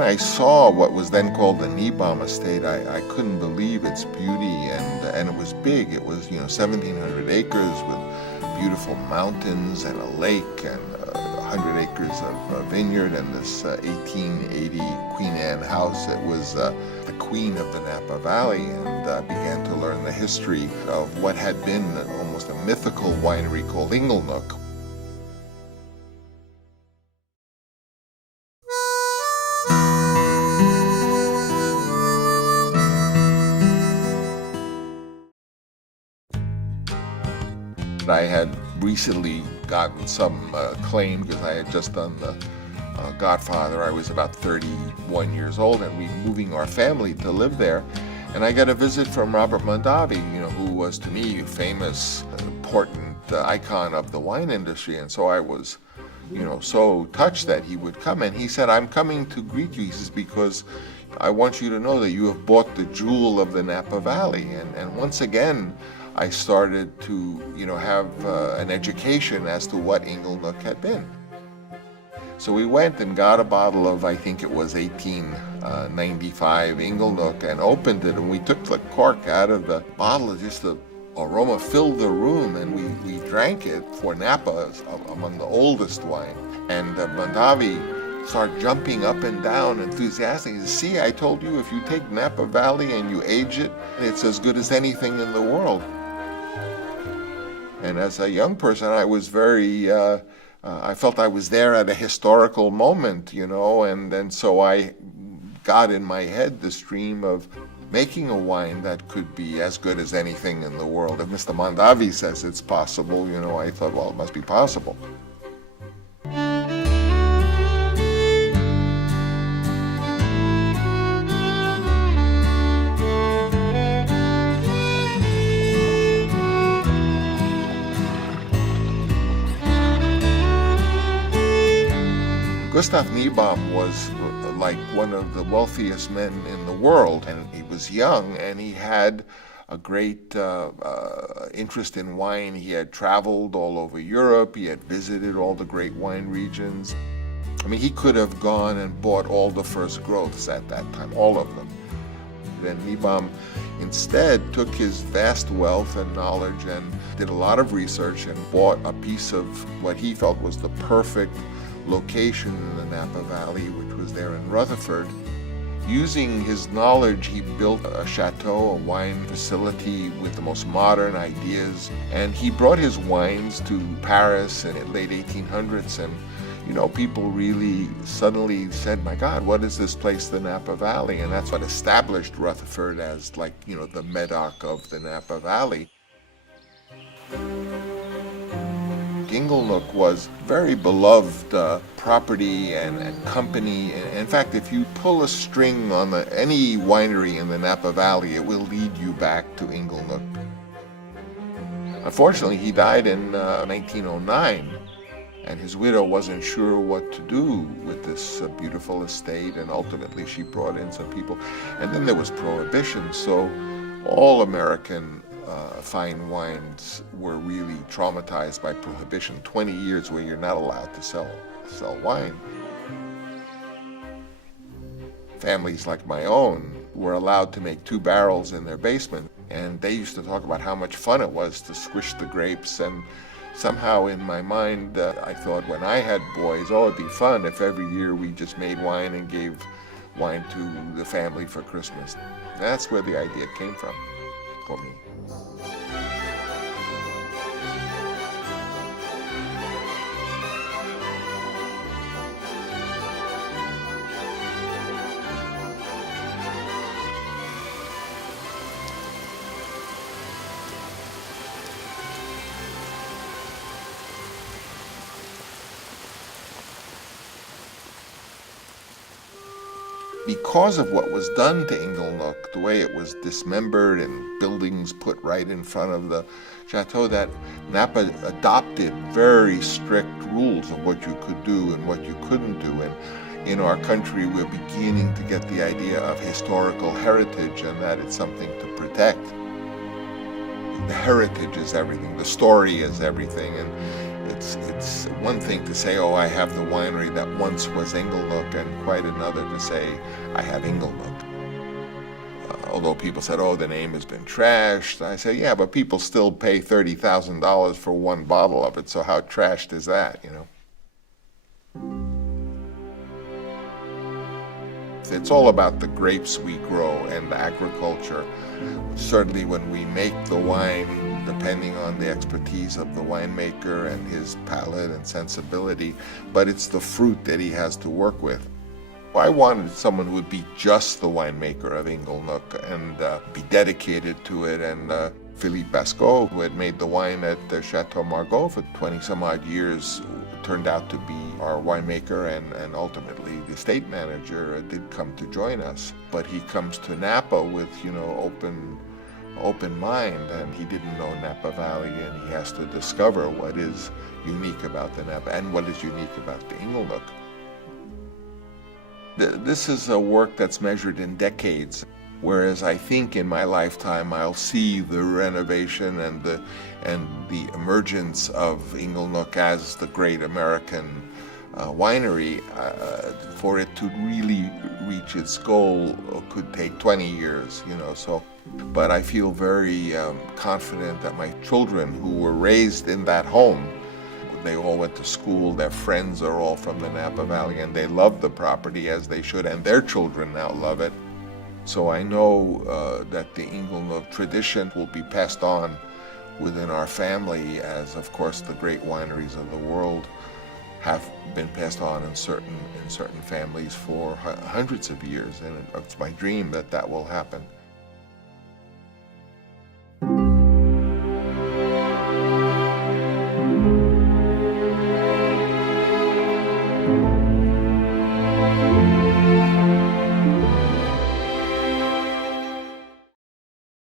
when I saw what was then called the Niebaum Estate, I couldn't believe its beauty, and it was big. It was 1,700 acres with beautiful mountains and a lake and 100 acres of vineyard and this 1880 Queen Anne house. It was the queen of the Napa Valley, and began to learn the history of what had been almost a mythical winery called Inglenook. I had recently gotten some acclaim because I had just done the Godfather. I was about 31 years old, and we were moving our family to live there. And I got a visit from Robert Mondavi, who was to me a famous, important icon of the wine industry. And so I was, so touched that he would come. And he said, "I'm coming to greet you," he says, "because I want you to know that you have bought the jewel of the Napa Valley." And once again, I started to, have an education as to what Inglenook had been. So we went and got a bottle of, I think it was 1895 Inglenook, and opened it, and we took the cork out of the bottle, and just the aroma filled the room, and we drank it. For Napa, among the oldest wine. And Mondavi started jumping up and down, enthusiastic. He said, "See, I told you, if you take Napa Valley and you age it, it's as good as anything in the world." And as a young person, I was very, I felt I was there at a historical moment, and so I got in my head this dream of making a wine that could be as good as anything in the world. If Mr. Mondavi says it's possible, I thought, well, it must be possible. Gustave Niebaum was like one of the wealthiest men in the world, and he was young, and he had a great interest in wine. He had traveled all over Europe. He had visited all the great wine regions. I mean, he could have gone and bought all the first growths at that time, all of them. Then Niebaum instead took his vast wealth and knowledge and did a lot of research and bought a piece of what he felt was the perfect location in the Napa Valley, which was there in Rutherford. Using his knowledge, he built a chateau, a wine facility with the most modern ideas, and he brought his wines to Paris in the late 1800s, and people really suddenly said, "My God, what is this place, the Napa Valley?" And that's what established Rutherford as the Medoc of the Napa Valley. Inglenook was very beloved property and company. In fact, if you pull a string on any winery in the Napa Valley, it will lead you back to Inglenook. Unfortunately, he died in 1909, and his widow wasn't sure what to do with this beautiful estate, and ultimately she brought in some people. And then there was Prohibition, so all American fine wines were really traumatized by Prohibition. 20 years where you're not allowed to sell wine. Families like my own were allowed to make 2 barrels in their basement, and they used to talk about how much fun it was to squish the grapes. And somehow in my mind, I thought when I had boys, it'd be fun if every year we just made wine and gave wine to the family for Christmas. That's where the idea came from for me. Because of what was done to Inglenook, the way it was dismembered and buildings put right in front of the chateau, that Napa adopted very strict rules of what you could do and what you couldn't do. And in our country, we're beginning to get the idea of historical heritage, and that it's something to protect. The heritage is everything. The story is everything. And It's one thing to say, oh, I have the winery that once was Inglenook, and quite another to say, I have Inglenook. Although people said, oh, the name has been trashed. I say, yeah, but people still pay $30,000 for one bottle of it, so how trashed is that, you know? It's all about the grapes we grow and the agriculture. Certainly when we make the wine, depending on the expertise of the winemaker and his palate and sensibility, but it's the fruit that he has to work with. I wanted someone who would be just the winemaker of Inglenook and be dedicated to it. And Philippe Basco, who had made the wine at Chateau Margaux for 20 some odd years, turned out to be our winemaker, and ultimately the estate manager did come to join us. But he comes to Napa with, open mind, and he didn't know Napa Valley, and he has to discover what is unique about the Napa and what is unique about the Inglenook. This is a work that's measured in decades, whereas I think in my lifetime I'll see the renovation and the emergence of Inglenook as the great American winery. For it to really reach its goal could take 20 years, But I feel very confident that my children, who were raised in that home, they all went to school, their friends are all from the Napa Valley, and they love the property as they should, and their children now love it. So I know that the Inglenook tradition will be passed on within our family, as of course the great wineries of the world have been passed on in certain families for hundreds of years, and it's my dream that that will happen.